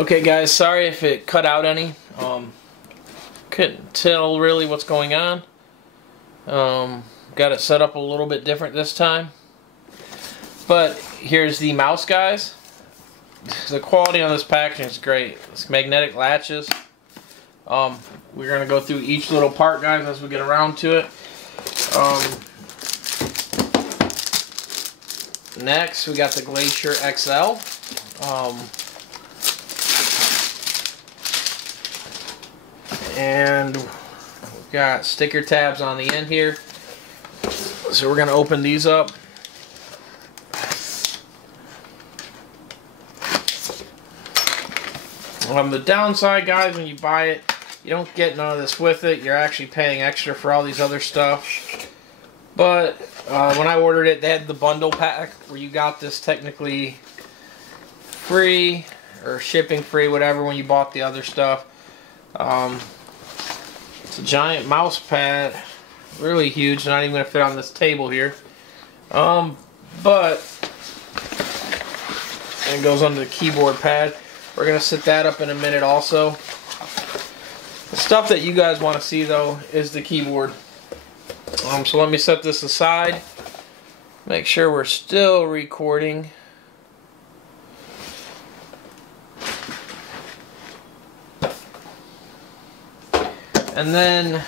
Okay guys, sorry if it cut out any. Couldn't tell really what's going on. Got it set up a little bit different this time. But here's the mouse, guys. The quality on this packaging is great. It's magnetic latches. We're going to go through each little part, guys, as we get around to it. Next, we got the Glacier XL. And we've got sticker tabs on the end here. So we're going to open these up. The downside, guys, when you buy it, you don't get none of this with it. You're actually paying extra for all these other stuff. But when I ordered it, they had the bundle pack where you got this technically free or shipping free, whatever, when you bought the other stuff. It's a giant mouse pad, really huge, not even going to fit on this table here. But it goes under the keyboard pad. We're going to set that up in a minute also. The stuff that you guys want to see, though, is the keyboard. So let me set this aside. Make sure we're still recording. And then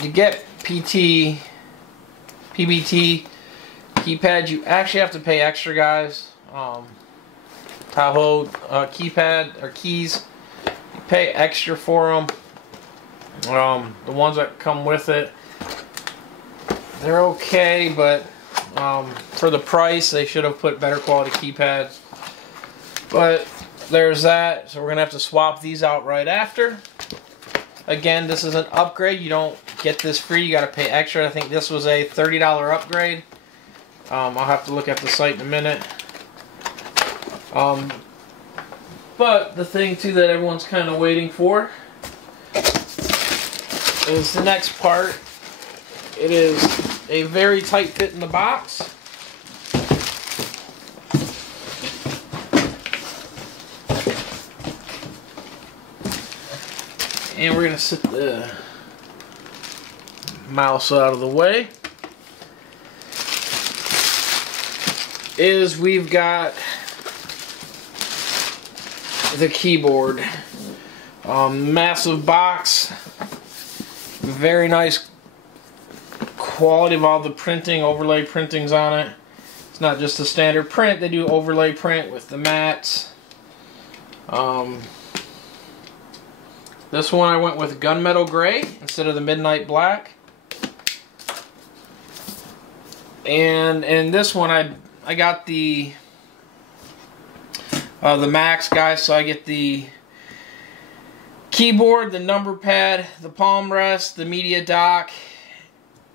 you get PBT keypad, you actually have to pay extra, guys. Tahoe keypad or keys, you pay extra for them. The ones that come with it, they're okay, but for the price, they should have put better quality keypads. But there's that. So we're gonna have to swap these out right after. Again, this is an upgrade. You don't get this free. You got to pay extra. I think this was a $30 upgrade. I'll have to look at the site in a minute. But the thing too that everyone's kind of waiting for is the next part. It is a very tight fit in the box. And we're going to set the mouse out of the way. We've got the keyboard. Massive box. Very nice quality of all the printing, overlay printings on it. It's not just a standard print. They do overlay print with the mats. This one I went with gunmetal gray instead of the midnight black. And in this one I got the Max, guys, so I get the keyboard, the number pad, the palm rest, the media dock,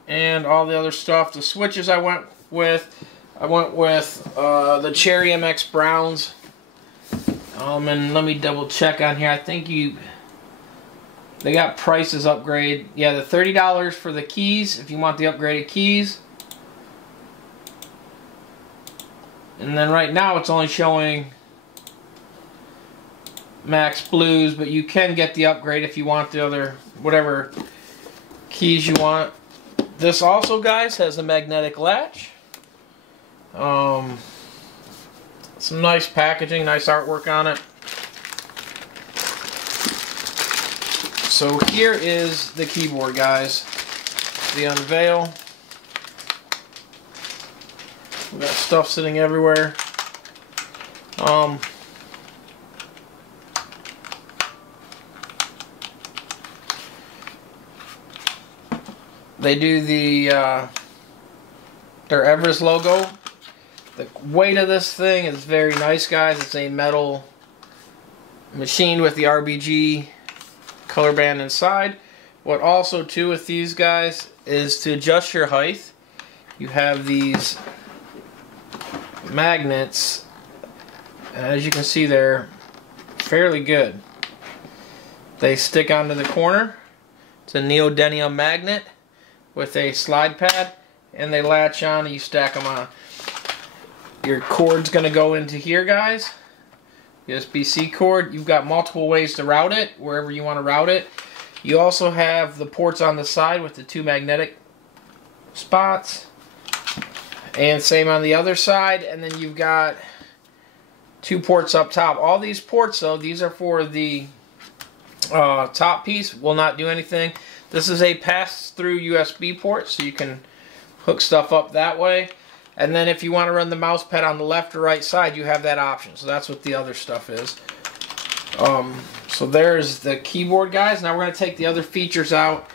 and all the other stuff. The switches I went with the Cherry MX Browns. And let me double check on here. I think they got prices upgrade. Yeah, the $30 for the keys if you want the upgraded keys. And then right now it's only showing Max Blues, but you can get the upgrade if you want the other, whatever keys you want. This also, guys, has a magnetic latch. Some nice packaging, nice artwork on it. So here is the keyboard, guys. The unveil. We got stuff sitting everywhere. They do their Everest logo. The weight of this thing is very nice, guys. It's a metal machined with the RBG color band inside. What also too with these, guys, is to adjust your height, you have these magnets. As you can see, they're fairly good. They stick onto the corner. It's a neodymium magnet with a slide pad, and they latch on and you stack them on. Your cord's going to go into here, guys. USB-C cord. You've got multiple ways to route it, wherever you want to route it. You also have the ports on the side with the 2 magnetic spots. And same on the other side. And then you've got 2 ports up top. All these ports, though, these are for the top piece. Will not do anything. This is a pass-through USB port, so you can hook stuff up that way. And then if you want to run the mouse pad on the left or right side, you have that option. So that's what the other stuff is. So there's the keyboard, guys. Now we're going to take the other features out.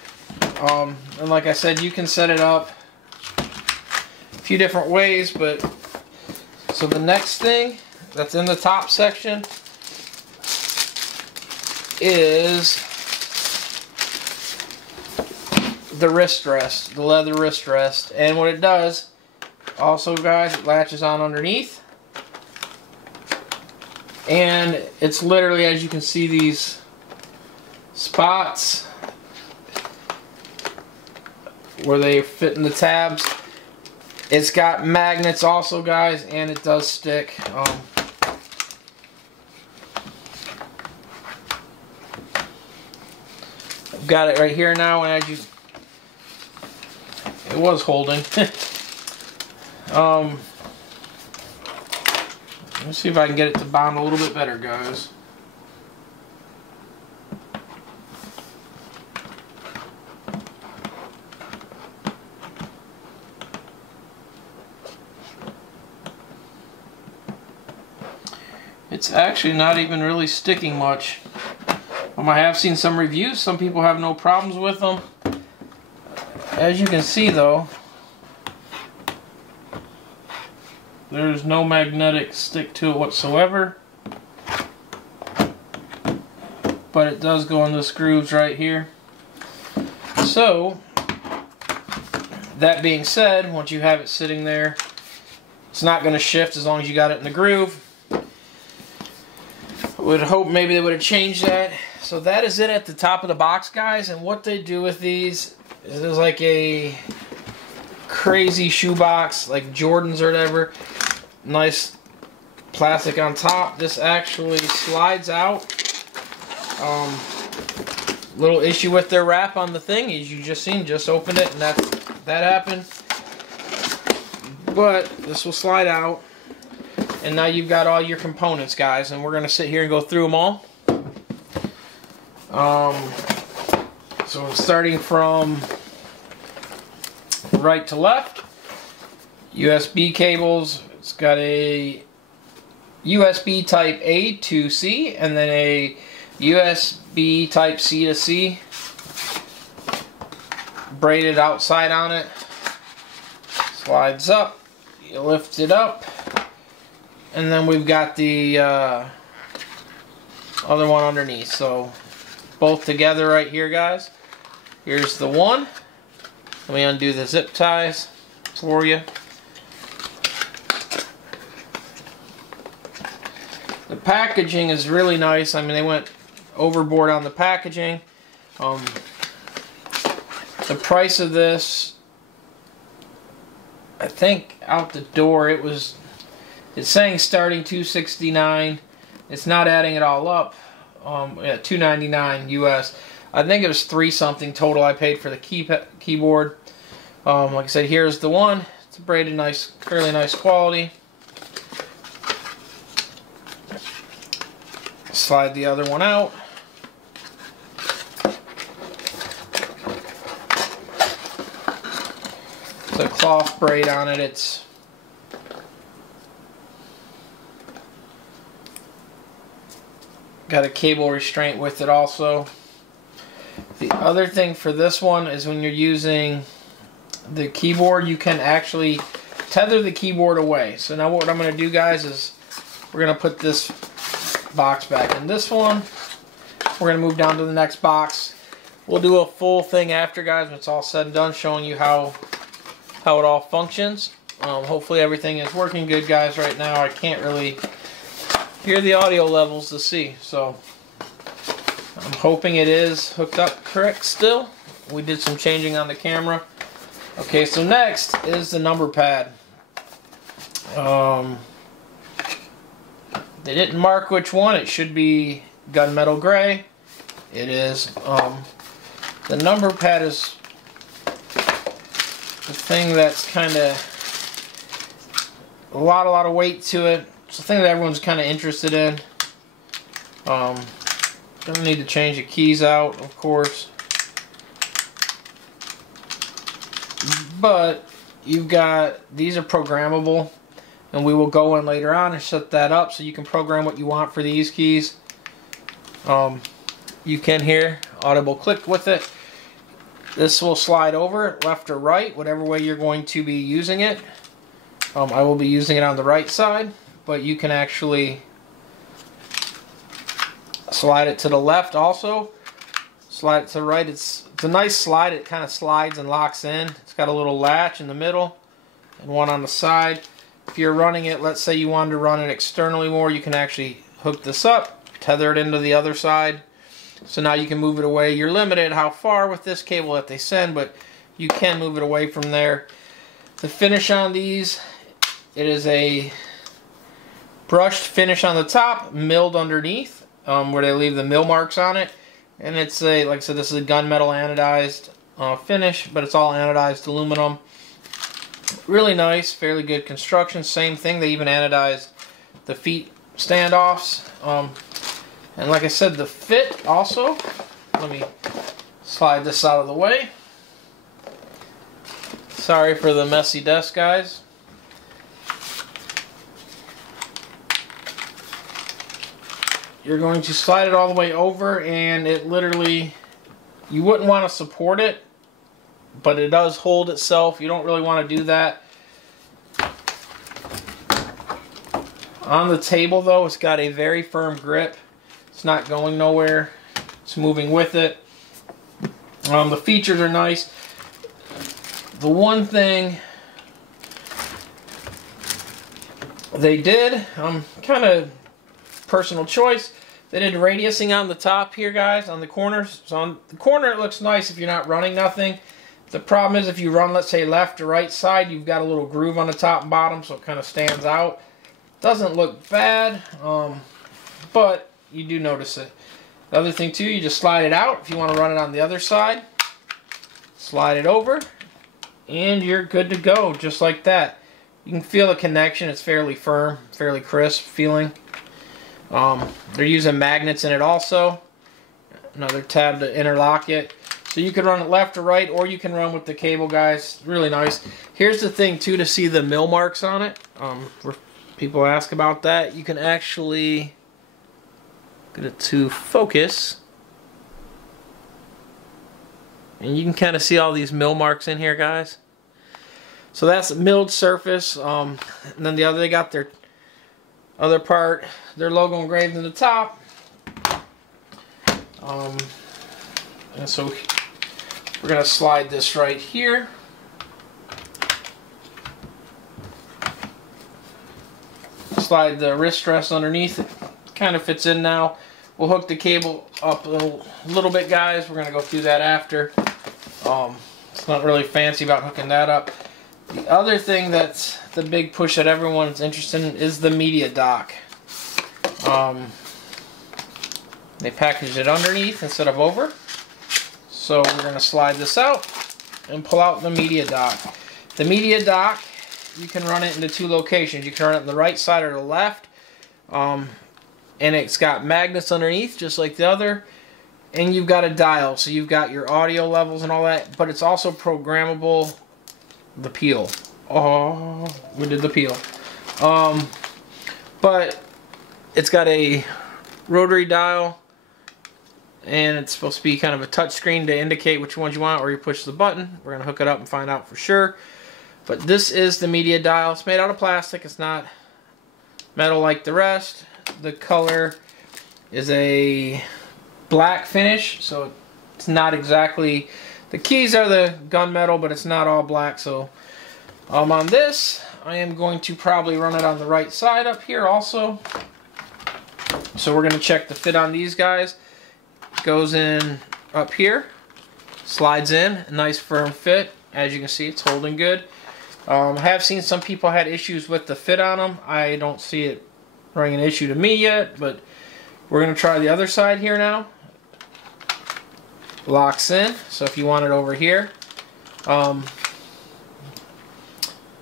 And like I said, you can set it up a few different ways. But so the next thing that's in the top section is the wrist rest, the leather wrist rest. And what it does, also, guys, it latches on underneath. And it's literally, as you can see, these spots where they fit in the tabs. It's got magnets also, guys, and it does stick. I've got it right here now, and as you, it was holding. Let's see if I can get it to bond a little bit better, guys. It's actually not even really sticking much. I have seen some reviews. Some people have no problems with them. As you can see, though, there's no magnetic stick to it whatsoever. But it does go in the grooves right here. So, that being said, once you have it sitting there, it's not going to shift as long as you got it in the groove. I would hope maybe they would have changed that. So that is it at the top of the box, guys. And what they do with these is there's like a crazy shoebox, like Jordans or whatever. Nice plastic on top. This actually slides out. Little issue with their wrap on the thing is you just seen, just opened it and that happened. But this will slide out. And now you've got all your components, guys, and we're going to sit here and go through them all. So starting from right to left, USB cables. It's got a USB type A to C and then a USB type C to C braided outside on it. Slides up, you lift it up. And then we've got the other one underneath. So both together right here, guys. Here's the one. Let me undo the zip ties for you. The packaging is really nice. I mean, they went overboard on the packaging. The price of this, I think out the door it's saying starting $269. It's not adding it all up. Yeah, $299 US. I think it was $3 something total I paid for the keyboard. Like I said, here's the one. It's braided nice, fairly nice quality. Slide the other one out. It's a cloth braid on it. It's got a cable restraint with it also. The other thing for this one is when you're using the keyboard, you can actually tether the keyboard away. So now what I'm going to do, guys, is we're going to put this box back in this one. We're going to move down to the next box. We'll do a full thing after, guys, when it's all said and done, showing you how it all functions. Hopefully everything is working good, guys, right now. I can't really hear the audio levels to see, so I'm hoping it is hooked up correct still. We did some changing on the camera. Okay, so next is the number pad. They didn't mark which one. It should be gunmetal gray. It is. The number pad is the thing that's kind of a lot of weight to it. It's the thing that everyone's kind of interested in. Gonna need to change the keys out, of course. But you've got, these are programmable, and we will go in later on and set that up so you can program what you want for these keys. You can hear audible click with it. This will slide over left or right, whatever way you're going to be using it. I will be using it on the right side, but you can actually slide it to the left also. Slide it to the right. It's a nice slide. It kind of slides and locks in. It's got a little latch in the middle and one on the side. If you're running it, let's say you wanted to run it externally more, you can actually hook this up, tether it into the other side. So now you can move it away. You're limited how far with this cable that they send, but you can move it away from there. The finish on these, it is a brushed finish on the top, milled underneath, where they leave the mill marks on it. And it's a, like I said, this is a gunmetal anodized finish, but it's all anodized aluminum. Really nice, fairly good construction. Same thing, they even anodized the feet standoffs. And like I said, the fit also, let me slide this out of the way. Sorry for the messy desk, guys. You're going to slide it all the way over, and it literally, you wouldn't want to support it, but it does hold itself. You don't really want to do that. On the table though, it's got a very firm grip. It's not going nowhere. It's moving with it. The features are nice. The one thing they did, kind of personal choice, they did radiusing on the top here, guys, on the corners. So on the corner it looks nice if you're not running nothing. The problem is if you run, let's say, left or right side, you've got a little groove on the top and bottom, so it kind of stands out. Doesn't look bad, but you do notice it. The other thing too, you just slide it out if you want to run it on the other side. Slide it over, and you're good to go, just like that. You can feel the connection. It's fairly firm, fairly crisp feeling. They're using magnets in it also. Another tab to interlock it. So you can run it left or right, or you can run with the cable, guys. Really nice. Here's the thing too, to see the mill marks on it. Where people ask about that, you can actually get it to focus, and you can kind of see all these mill marks in here, guys. So that's a milled surface. And then the other, they got their other part, their logo engraved in the top. And so we're gonna slide this right here. Slide the wrist rest underneath. It kind of fits in now. We'll hook the cable up a little bit, guys. We're gonna go through that after. It's not really fancy about hooking that up. The other thing that's the big push that everyone's interested in is the media dock. They packaged it underneath instead of over. So we're going to slide this out and pull out the media dock. The media dock, you can run it into two locations. You can run it on the right side or the left. And it's got magnets underneath, just like the other. And you've got a dial, so you've got your audio levels and all that. But it's also programmable. The peel. Oh, we did the peel. But it's got a rotary dial, and it's supposed to be kind of a touch screen to indicate which ones you want, or you push the button. We're going to hook it up and find out for sure. But this is the media dial. It's made out of plastic. It's not metal like the rest. The color is a black finish, so it's not exactly... The keys are the gunmetal, but it's not all black. So on this, I am going to probably run it on the right side up here also. So we're going to check the fit on these guys. Goes in up here, slides in, a nice firm fit. As you can see, it's holding good. I have seen some people had issues with the fit on them. I don't see it running an issue to me yet, but we're going to try the other side here now. Locks in, so if you want it over here,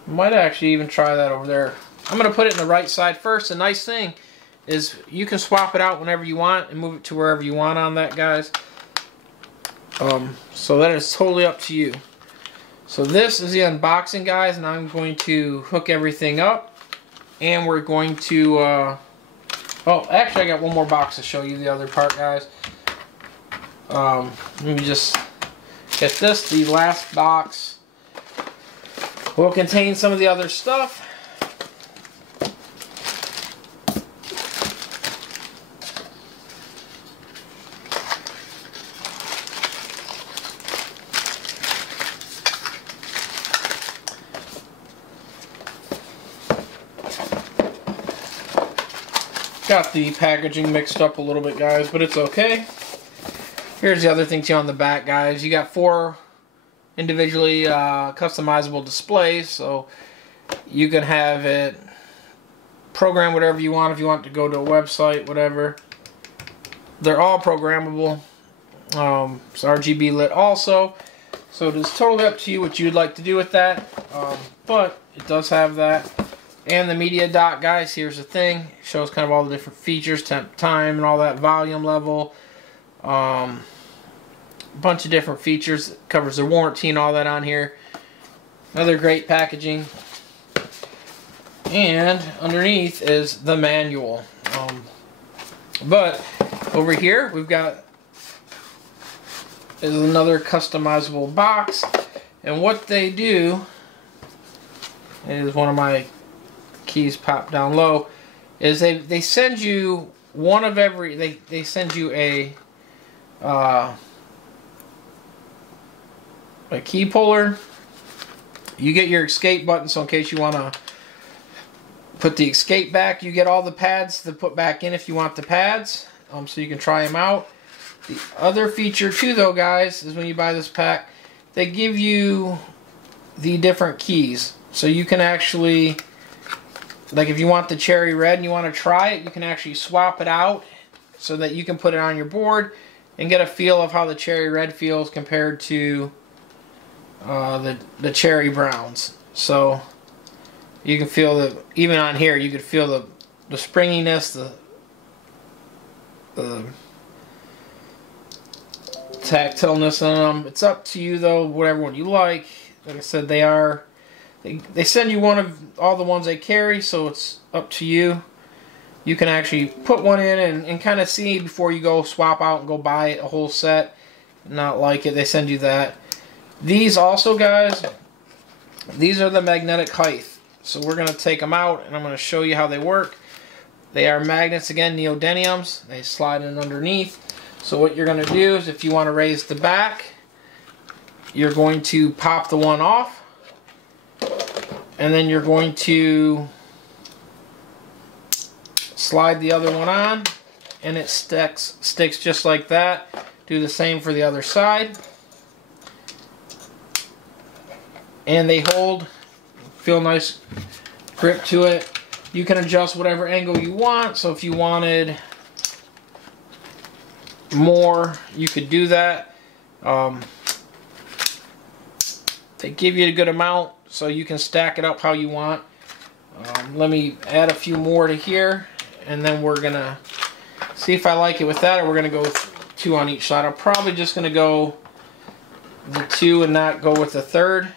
might actually even try that over there. I'm going to put it in the right side first. The nice thing is you can swap it out whenever you want and move it to wherever you want on that, guys. So that is totally up to you. So this is the unboxing, guys, and I'm going to hook everything up, and we're going to oh, actually I got one more box to show you the other part, guys. Let me just get this. The last box will contain some of the other stuff. Got the packaging mixed up a little bit, guys, but it's okay. Here's the other thing too on the back, guys. You got 4 individually customizable displays, so you can have it program whatever you want. If you want to go to a website, whatever, they're all programmable. It's RGB lit also, so it is totally up to you what you'd like to do with that, but it does have that. And the media dock, guys, here's the thing. It shows kind of all the different features, temp, time, and all that, volume level. Bunch of different features. It covers the warranty and all that on here. Another great packaging. And underneath is the manual. But over here we've got is another customizable box. And what they do is, one of my keys popped down low, is they send you one of every, they send you a key puller. You get your escape button, so in case you want to put the escape back, you get all the pads to put back in if you want the pads, so you can try them out. The other feature too, though, guys, is when you buy this pack, they give you the different keys, so you can actually, like if you want the cherry red and you want to try it, you can actually swap it out so that you can put it on your board and get a feel of how the cherry red feels compared to the cherry browns. So you can feel the, even on here you could feel the springiness, the tactileness on them. It's up to you though, whatever one you like. Like I said, they send you one of all the ones they carry, so it's up to you. You can actually put one in and kind of see before you go swap out and go buy a whole set. Not like it, they send you that. These also, guys, these are the magnetic height. So we're going to take them out and I'm going to show you how they work. They are magnets, again, neodymiums. They slide in underneath. So what you're going to do is, if you want to raise the back, you're going to pop the one off. And then you're going to slide the other one on, and it sticks just like that. Do the same for the other side. And they hold, feel nice grip to it. You can adjust whatever angle you want, so if you wanted more, you could do that. They give you a good amount, so you can stack it up how you want. Let me add a few more to here, and then we're gonna see if I like it with that, or we're gonna go with 2 on each side. I'm probably just gonna go the 2 and not go with the 3rd.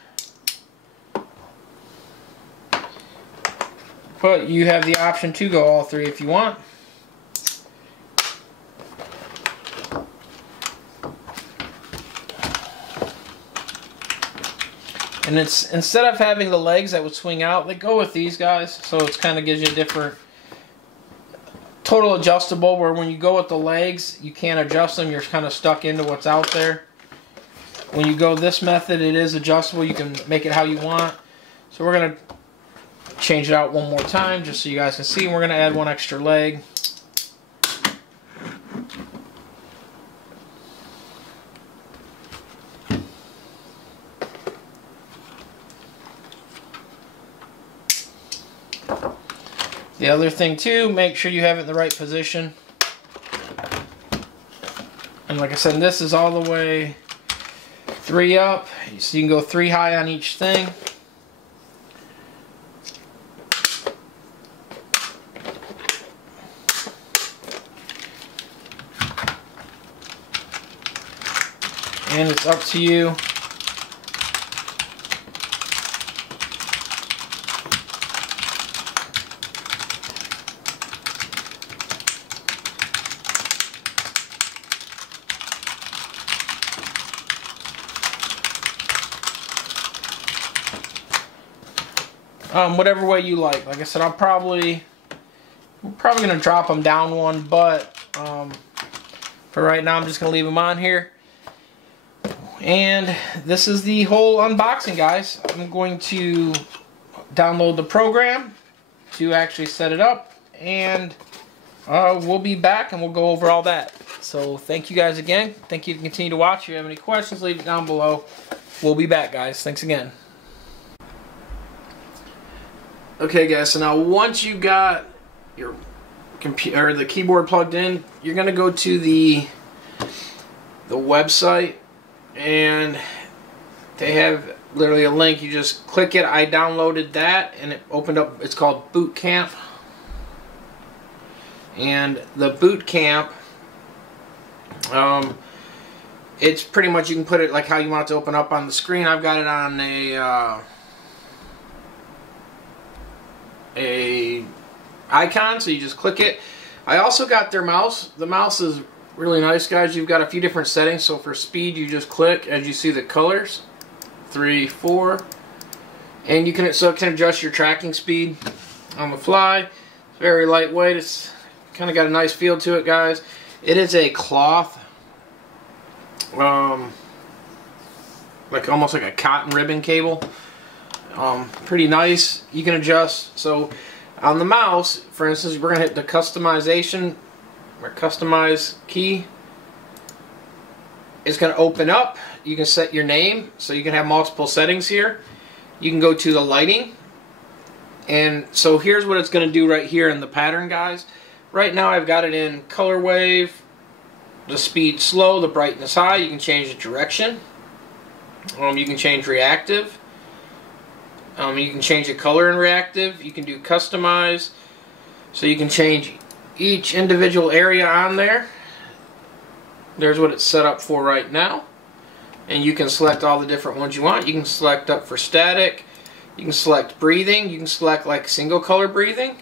But you have the option to go all 3 if you want. And it's, instead of having the legs that would swing out, they go with these guys, so it kind of gives you a different total adjustable, where when you go with the legs, you can't adjust them, you're kind of stuck into what's out there. When you go this method, it is adjustable, you can make it how you want. So we're going to change it out one more time just so you guys can see, and we're going to add 1 extra leg. The other thing too, make sure you have it in the right position. And like I said, this is all the way 3 up, so you can go 3 high on each thing. And it's up to you. Whatever way you like. Like I said, I'm probably gonna drop them down one, but for right now, I'm just gonna leave them on here. And this is the whole unboxing, guys. I'm going to download the program to actually set it up, and we'll be back and we'll go over all that. So thank you guys again. Thank you to continue to watch. If you have any questions, leave it down below. We'll be back, guys. Thanks again. Okay, guys, so now once you got your computer or the keyboard plugged in, you're gonna go to the website, and they have literally a link. You just click it. I downloaded that and it opened up. It's called Boot Camp, and the Boot Camp, it's pretty much, you can put it like how you want it to open up on the screen. I've got it on a icon, so you just click it. I also got their mouse. The mouse is really nice, guys. You've got a few different settings. So for speed, you just click as you see the colors, 3, 4, and you can, so it can adjust your tracking speed on the fly. It's very lightweight. It's kind of got a nice feel to it, guys. It is a cloth, like almost like a cotton ribbon cable. Pretty nice. You can adjust. So on the mouse, for instance, we're going to hit the customization or customize key. It's going to open up. You can set your name, so you can have multiple settings here. You can go to the lighting, and so here's what it's going to do right here in the pattern, guys. Right now I've got it in color wave, the speed slow, the brightness high. You can change the direction. You can change reactive. You can change the color in reactive. You can do customize, so you can change each individual area on there. There's what it's set up for right now, and you can select all the different ones you want. You can select up for static. You can select breathing. You can select like single color breathing.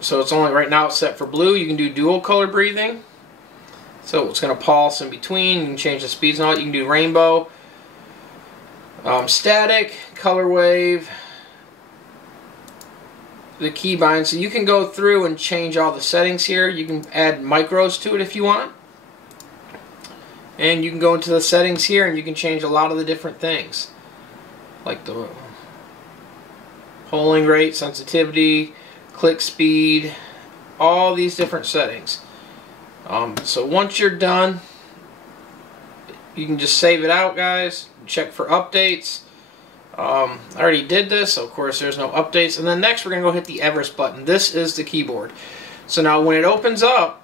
So it's only right now it's set for blue. You can do dual color breathing, so it's going to pulse in between. You can change the speeds and all. You can do rainbow. Static, color wave, the keybind. So you can go through and change all the settings here. You can add micros to it if you want, and you can go into the settings here and you can change a lot of the different things, like the polling rate, sensitivity, click speed, all these different settings. So once you're done, you can just save it out, guys. Check for updates. I already did this, so of course there's no updates. And then next we're going to go hit the Everest button. This is the keyboard. So now when it opens up,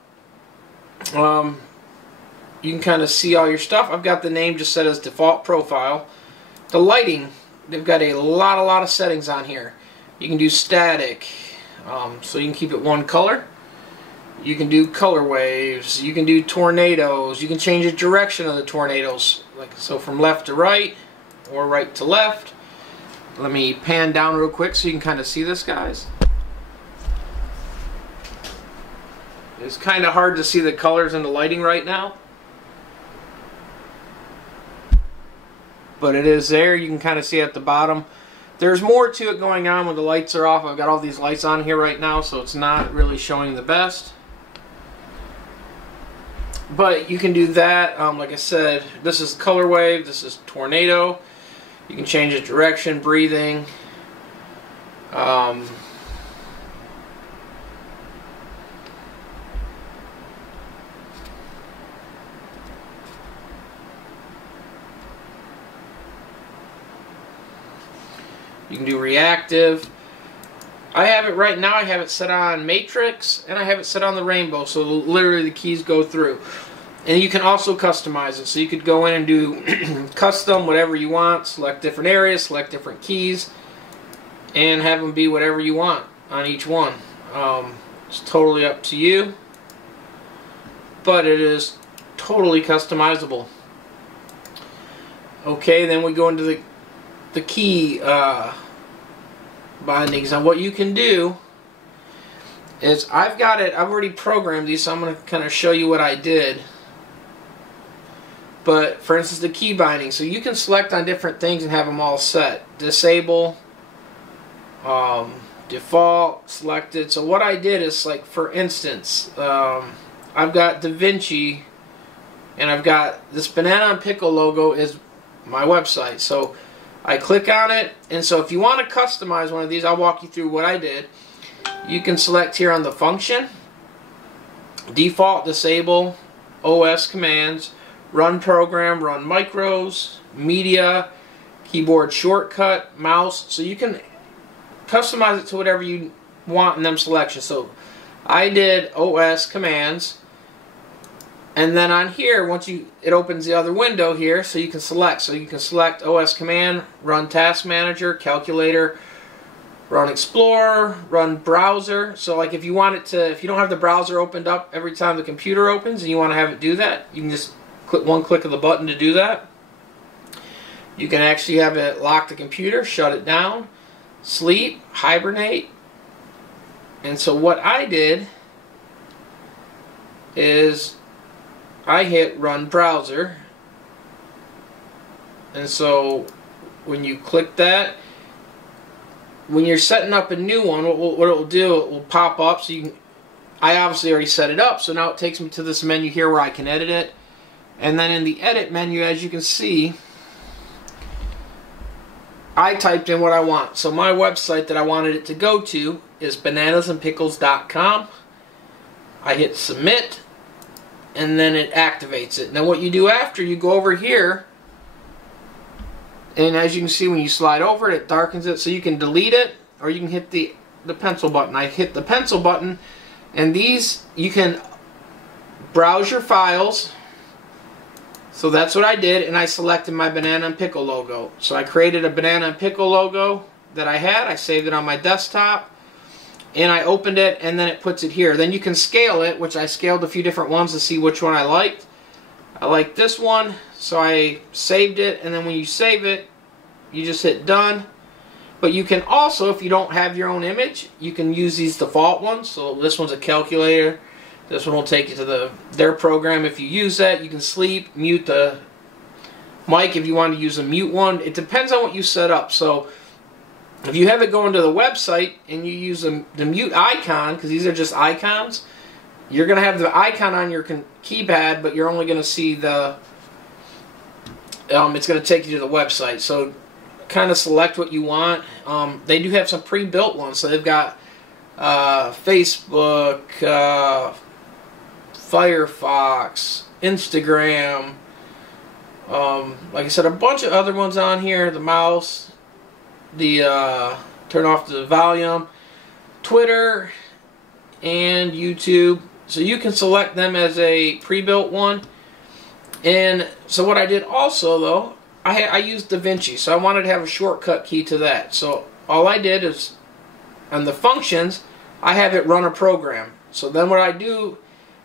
you can kind of see all your stuff. I've got the name just set as default profile. The lighting, they've got a lot of settings on here. You can do static, so you can keep it one color. You can do color waves. You can do tornadoes. You can change the direction of the tornadoes, like so, from left to right or right to left. Let me pan down real quick so you can kind of see this, guys. It's kind of hard to see the colors in the lighting right now, but it is there. You can kind of see at the bottom. There's more to it going on when the lights are off. I've got all these lights on here right now, so it's not really showing the best. But you can do that. Like I said, this is color wave, this is tornado. You can change the direction, breathing. You can do reactive. I have it right now, I have it set on matrix and I have it set on the rainbow, so literally the keys go through. And you can also customize it, so you could go in and do custom, whatever you want, select different areas, select different keys, and have them be whatever you want on each one. It's totally up to you, but it is totally customizable. Okay, then we go into the key bindings. Now what you can do is, I've already programmed these, so I'm going to kind of show you what I did. But for instance, the key binding, so you can select on different things and have them all set. Disable, default, selected. So what I did is, like, for instance, I've got DaVinci and I've got this banana and pickle logo is my website. So I click on it, and so if you want to customize one of these, I'll walk you through what I did. You can select here on the function, default, disable, OS commands, run program, run micros, media, keyboard shortcut, mouse. So you can customize it to whatever you want in them selections. So I did OS commands, and then on here, once it opens the other window here, so you can select. So you can select OS command, run task manager, calculator, run explorer, run browser. So like if you want it to, if you don't have the browser opened up every time the computer opens and you want to have it do that, you can just click one click of the button to do that. You can actually have it lock the computer, shut it down, sleep, hibernate. And so what I did is I hit run browser, and so when you click that, when you're setting up a new one, what it will do, it will pop up. So you can, I obviously already set it up, so now it takes me to this menu here where I can edit it. And then in the edit menu, as you can see, I typed in what I want. So my website that I wanted it to go to is bananasandpickles.com. I hit submit, and then it activates it. Now what you do after, you go over here, and as you can see, when you slide over it, it darkens it, so you can delete it, or you can hit the pencil button. I hit the pencil button, and these, you can browse your files. So that's what I did, and I selected my banana and pickle logo. So I created a banana and pickle logo that I had. I saved it on my desktop, and I opened it, and then it puts it here. Then you can scale it, which I scaled a few different ones to see which one I liked. I like this one, so I saved it, and then when you save it, you just hit done. But you can also, if you don't have your own image, you can use these default ones. So this one's a calculator. This one will take you to their program. If you use that, you can sleep, mute the mic if you want to use a mute one. It depends on what you set up. So if you have it going to the website and you use the mute icon, because these are just icons, you're going to have the icon on your keypad, but you're only going to see the, it's going to take you to the website. So kind of select what you want. They do have some pre-built ones. So they've got Facebook, Firefox, Instagram, like I said, a bunch of other ones on here. The mouse, the turn off the volume, Twitter, and YouTube. So you can select them as a pre-built one. And so what I did also, though, I used DaVinci, so I wanted to have a shortcut key to that. So all I did is, on the functions, I have it run a program. So then what I do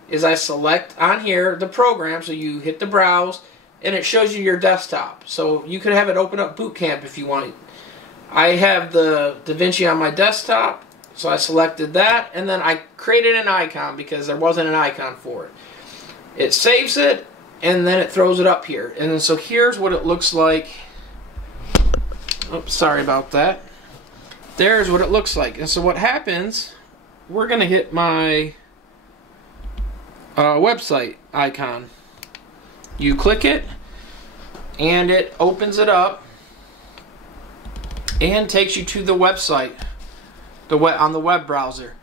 is I select on here the program, so you hit the browse, and it shows you your desktop. So you could have it open up Boot Camp if you want. I have the DaVinci on my desktop, so I selected that, and then I created an icon because there wasn't an icon for it. It saves it, and then it throws it up here. And then so here's what it looks like. Oops, sorry about that. There's what it looks like. And so what happens, we're going to hit my website icon. You click it, and it opens it up and takes you to the website on the web browser.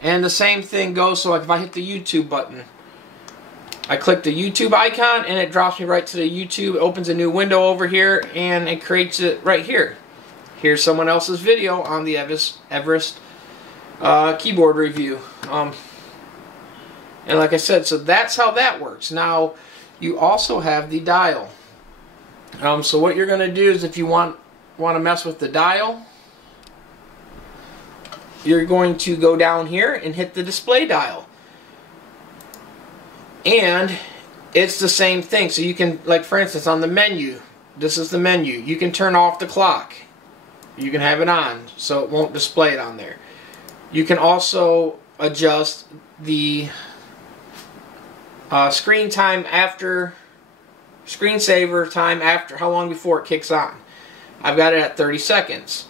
And the same thing goes, so like if I hit the YouTube button, I click the YouTube icon, and it drops me right to the YouTube. It opens a new window over here, and it creates it right here. Here's someone else's video on the Everest keyboard review. And like I said, so that's how that works. Now, you also have the dial. So what you're going to do is, if you want to mess with the dial, you're going to go down here and hit the display dial. And it's the same thing. So you can, like for instance, on the menu, this is the menu. You can turn off the clock. You can have it on, so it won't display it on there. You can also adjust the screen time after, screensaver time after, how long before it kicks on. I've got it at 30 seconds.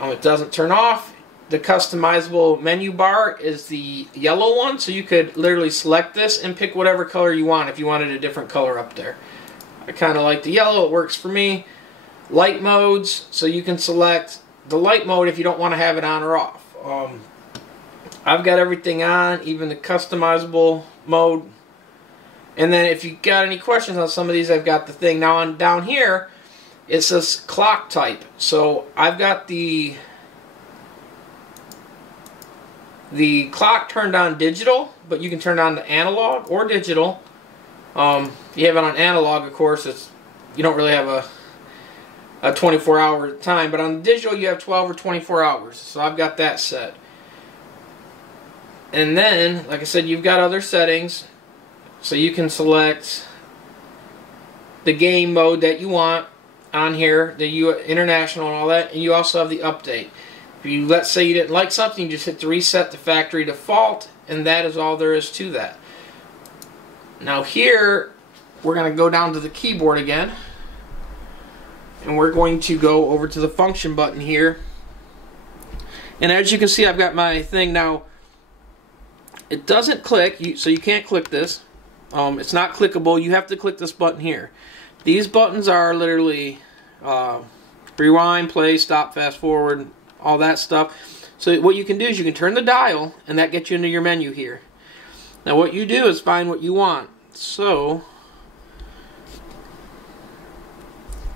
It doesn't turn off. The customizable menu bar is the yellow one, so you could literally select this and pick whatever color you want if you wanted a different color up there. I kind of like the yellow, it works for me. Light modes, so you can select the light mode if you don't want to have it on or off. I've got everything on, even the customizable mode. And then if you got any questions on some of these, I've got the thing. Now down here, it says clock type. So I've got the clock turned on digital, but you can turn it on to analog or digital. If you have it on analog, of course, you don't really have a 24-hour time, but on digital you have 12 or 24 hours. So I've got that set. And then, like I said, you've got other settings. So you can select the game mode that you want on here, the international and all that, and you also have the update. If you, let's say you didn't like something, you just hit the reset to factory default, and that is all there is to that. Now here, we're going to go down to the keyboard again, and we're going to go over to the function button here. And as you can see, I've got my thing now. It doesn't click, so you can't click this. It's not clickable. You have to click this button here. These buttons are literally rewind, play, stop, fast forward, all that stuff. So what you can do is you can turn the dial, and that gets you into your menu here. Now what you do is find what you want. So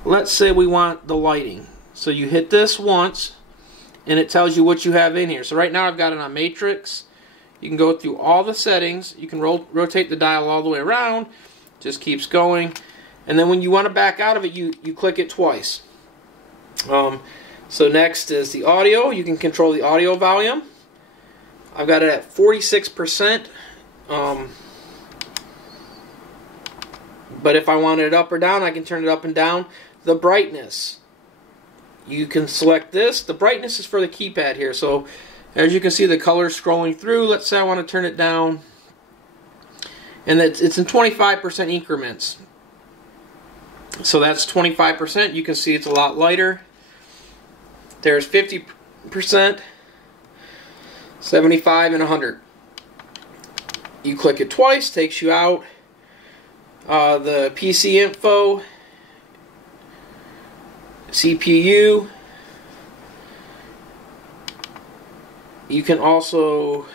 let's say we want the lighting. So you hit this once, and it tells you what you have in here. So right now I've got it on matrix. You can go through all the settings. You can rotate the dial all the way around. Just keeps going. And then when you want to back out of it, you click it twice. So next is the audio. You can control the audio volume. I've got it at 46%. But if I want it up or down, I can turn it up and down. The brightness. You can select this. The brightness is for the keypad here. So as you can see, the colors scrolling through. Let's say I want to turn it down. And it's in 25% increments. So that's 25%. You can see it's a lot lighter. There's 50%, 75, and 100. You click it twice, takes you out. The PC info, CPU. You can also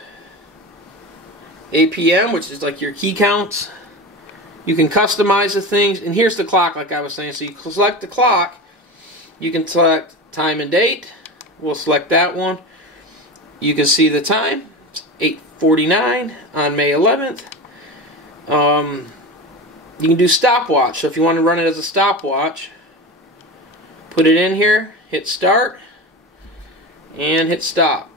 APM, which is like your key counts. You can customize the things, and here's the clock, like I was saying. So you select the clock. You can select time and date. We'll select that one. You can see the time. It's 8:49 on May 11th. You can do stopwatch. So if you want to run it as a stopwatch, put it in here, hit start, and hit stop.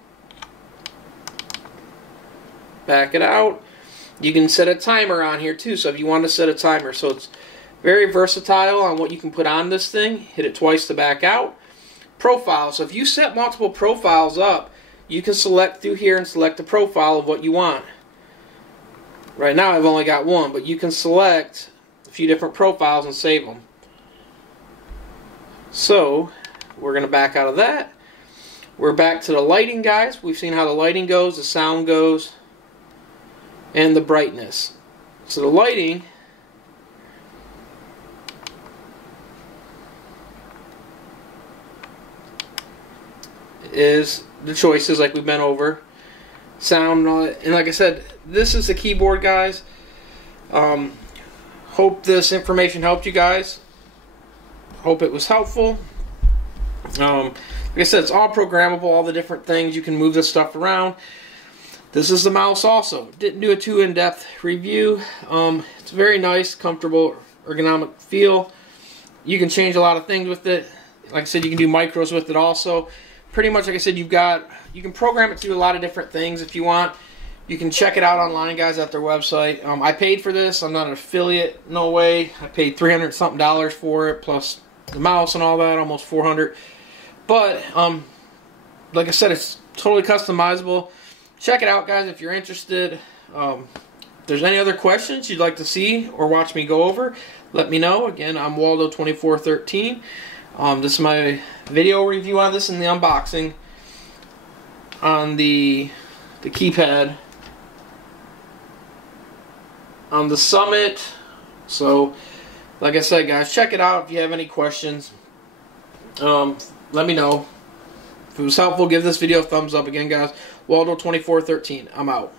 Back it out. You can set a timer on here too, so if you want to set a timer. So it's very versatile on what you can put on this thing. Hit it twice to back out. Profile. So if you set multiple profiles up, you can select through here and select the profile of what you want. Right now I've only got one, but you can select a few different profiles and save them. So we're going to back out of that. We're back to the lighting, guys. We've seen how the lighting goes, the sound goes, and the brightness. So the lighting is the choices like we've been over. Sound and all that. And like I said, this is the keyboard, guys. Hope this information helped you guys. Hope it was helpful. Like I said, it's all programmable, all the different things. You can move this stuff around. This is the mouse also. Didn't do a too in-depth review. It's very nice, comfortable, ergonomic feel. You can change a lot of things with it. Like I said, you can do micros with it also. Pretty much, like I said, you can program it to do a lot of different things if you want. You can check it out online, guys, at their website. I paid for this. I'm not an affiliate, no way. I paid $300-something for it, plus the mouse and all that, almost $400. But like I said, it's totally customizable. Check it out, guys, if you're interested. If there's any other questions you'd like to see or watch me go over, let me know. Again, I'm Waldo2413. This is my video review on this and the unboxing on the keypad on the Summit. So, like I said, guys, check it out if you have any questions. Let me know. If it was helpful, give this video a thumbs up. Again, guys, Waldo2413. I'm out.